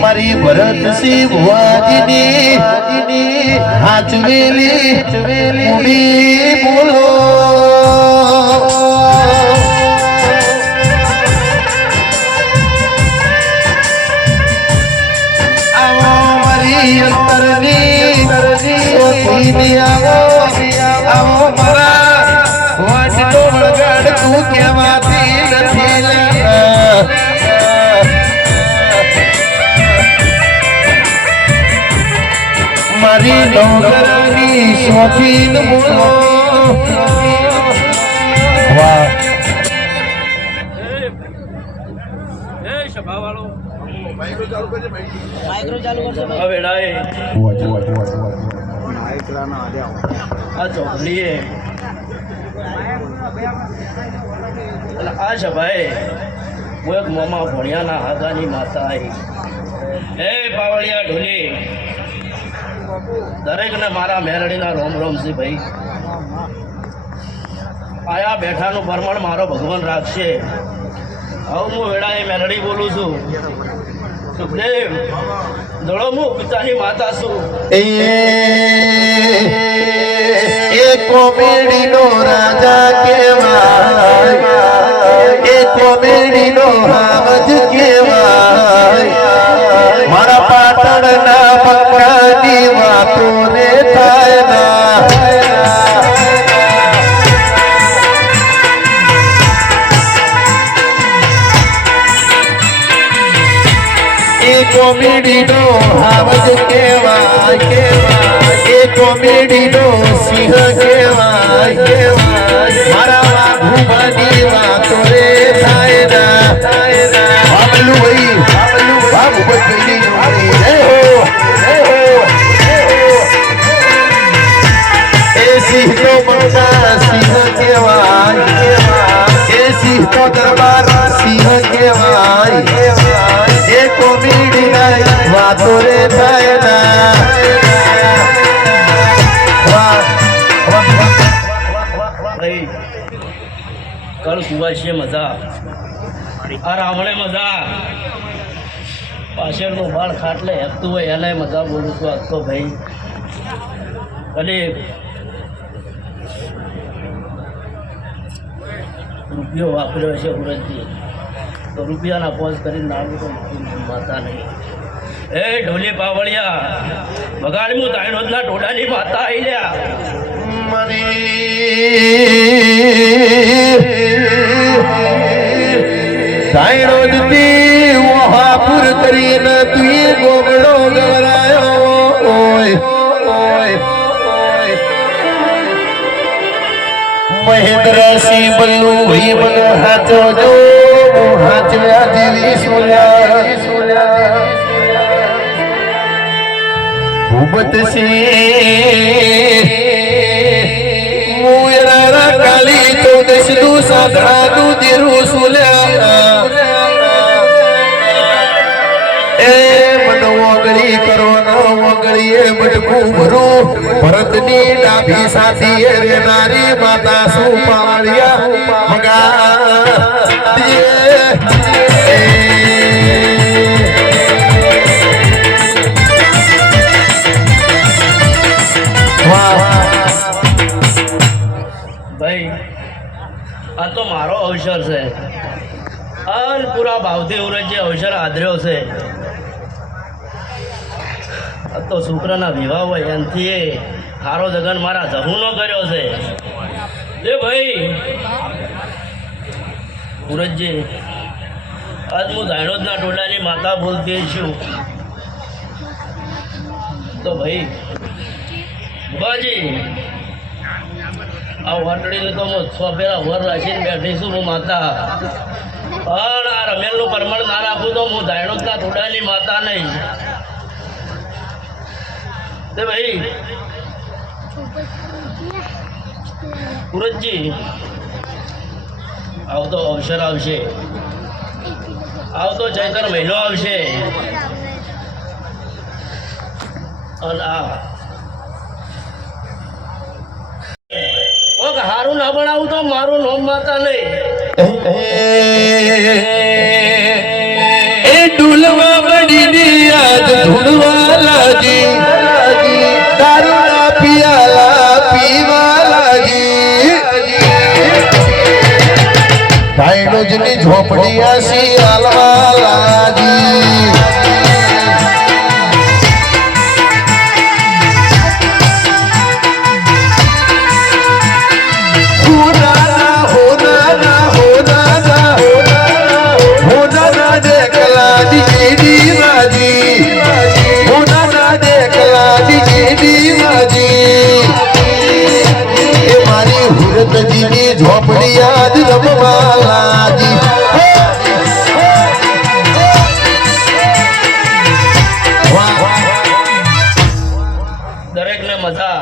મારી ભરત સિંહ ભુવાજીની હાચવેલી મુડી બોલો આવો મારી અંતરની આવો મારા વાટનો વળગાડ તું કેવાતી નથી મારી ડોંગરની શોખીન બોલો વાહ માઇક્રો ચાલુ કરજો હવે ડાય માઇક્રો ના આ ચોકલીએ આ છે ભાઈ હું એક મોમાં ભણ્યાના હાદાની માતા આવી હે પાવળિયા ઢોલી દરેકને મારા મેરડીના રોમ રોમ છે ભાઈ આયા બેઠાનું પરમણ મારો ભગવાન રાખશે હવે હું વેળાએ મેરડી બોલું છું સુખદેવ દોડો હું પિતાની માતા છું એ કોમેડીનો રાજા કેવાય એ કોમેડીનો હાવજ કેવાય મારા પાટણના પક્કાની વાતો ને થાય ના એ કોમેડીનો હાવજ કેવાય એ કોમેડીનો સિંહ કેવાય મારા ભૂમાની વાતો રે થાય ના બાબલું ભાઈ બાબુ ભાઈ એ સિંહ તો મોટા સિંહ કેવાય એ સિંહ તો દરબાર સિંહ કેવાય એ કોમેડી ના વાતો રે થાય ના કલ કુવા છે મજા આ રાવણે મજા પાછળનું બાળ ખાટલે હેપતું હોય એને મજા બોલું છું આજ તો ભાઈ અને રૂપિયો વાપર્યો છે ઉરજજી તો રૂપિયાના પોઝ કરીને નાનું તો માતા નહીં એ ઢોલી પાવળિયા બગાડ હું તાઈનોદના ટોડાની માતા આવી લ્યા તાઈનોદની વહાપુર કરીને તું ગોગડો ગવરાયો મહેન્દ્રસિંહ બલ્લુ ભાઈ મને હાચો જો હાચવ્યા જેવી સોલ્યા ભૂપતસિંહ મુયરા કાલી ચૌદશ નું સાધણા નું દેરું સોલ્યા એ મન ઓગળી કરો ના ઓગળી એ બટકું ભરું ભરતની ડાભી સાથી એ નારી માતા શું પાળિયા મગા ભાઈ આ તો મારો અવસર છે અન પૂરા ભાવથી ઉરજ જે અવસર આદર્યો છે આ તો શુક્રના વિવાહ હોય એનાથી સારો જગન મારા જહુનો કર્યો છે એ ભાઈ ઉરજજી આજ હું ધાણોદના ટોળાની માતા બોલતી છું તો ભાઈ બાજી આ વાટડીને તો હું પેલા વર રાખીને બેઠીશું હું માતા પણ આ રમેલનું પ્રમાણ ના રાખું તો હું ધાણોદના ટોળાની માતા નહીં તે ભાઈ સુરજજી આવતો અવસર આવશે આવતો ચૈતર મહિનો આવશે અને કોક હારું ના બનાવું તો મારું નામ માતા નહીં. એ ડુલવા બડીની યાદ ધૂળવા લાગી દારૂના પિયાલા પીવા લાગી ભાઈડોજની ઝોપડી આસી હાલવા લાગી ઝોપડી યાદ રમવા લાગી દરેકને મજા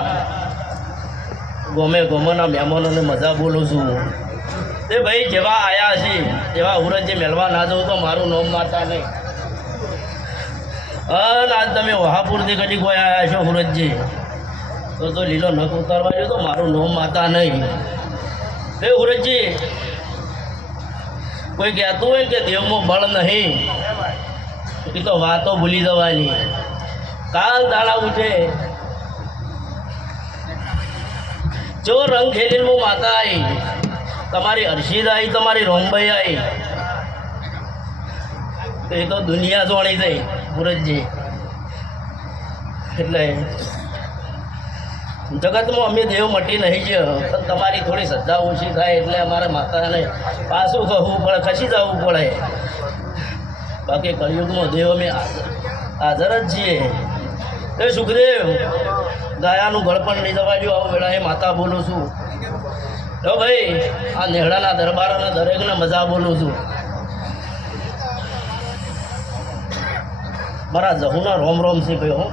ગમે ગમોના મહેમાનોને મજા બોલું છું તે ભાઈ જેવા આયા છે એવા હુરતજી મેળવા ના જવું તો મારું નામ માતા નહીં. અને આજ તમે વહાપુરથી કદી કોઈ આવ્યા છો હુરતજી તો લીલો નખ ઉતારવા જો તો મારું નામ માતા નહીં. તે હુરતજી કોઈ કહેતું હોય કે દેવમાં બળ નહીં એ તો વાતો ભૂલી જવાની. કાલ દાડા ઉઠે જો રંગ ખેલીને માતા આવી, તમારી હર્ષિદ આવી, તમારી રોમભાઈ આવી, તો એ તો દુનિયા જોણી થઈ હુરતજી. એટલે જગતમાં અમે દેવ મટી નહીં છે પણ તમારી થોડી શ્રદ્ધા ઓછી થાય એટલે અમારે માતાને પાછું કહવું પડે, ખસી જવું પડે. બાકી કળિયુગમાં દેવ અમે હાજર જ છીએ. એ સુખદેવ ગાયાનું ગળપણ નહીં જવા દો, આવું વેળાએ માતા બોલું છું. તો ભાઈ આ નેહડાના દરબારોને દરેકને મજા બોલું છું. મારા જહુના રોમ રોમ છે ભાઈ. હું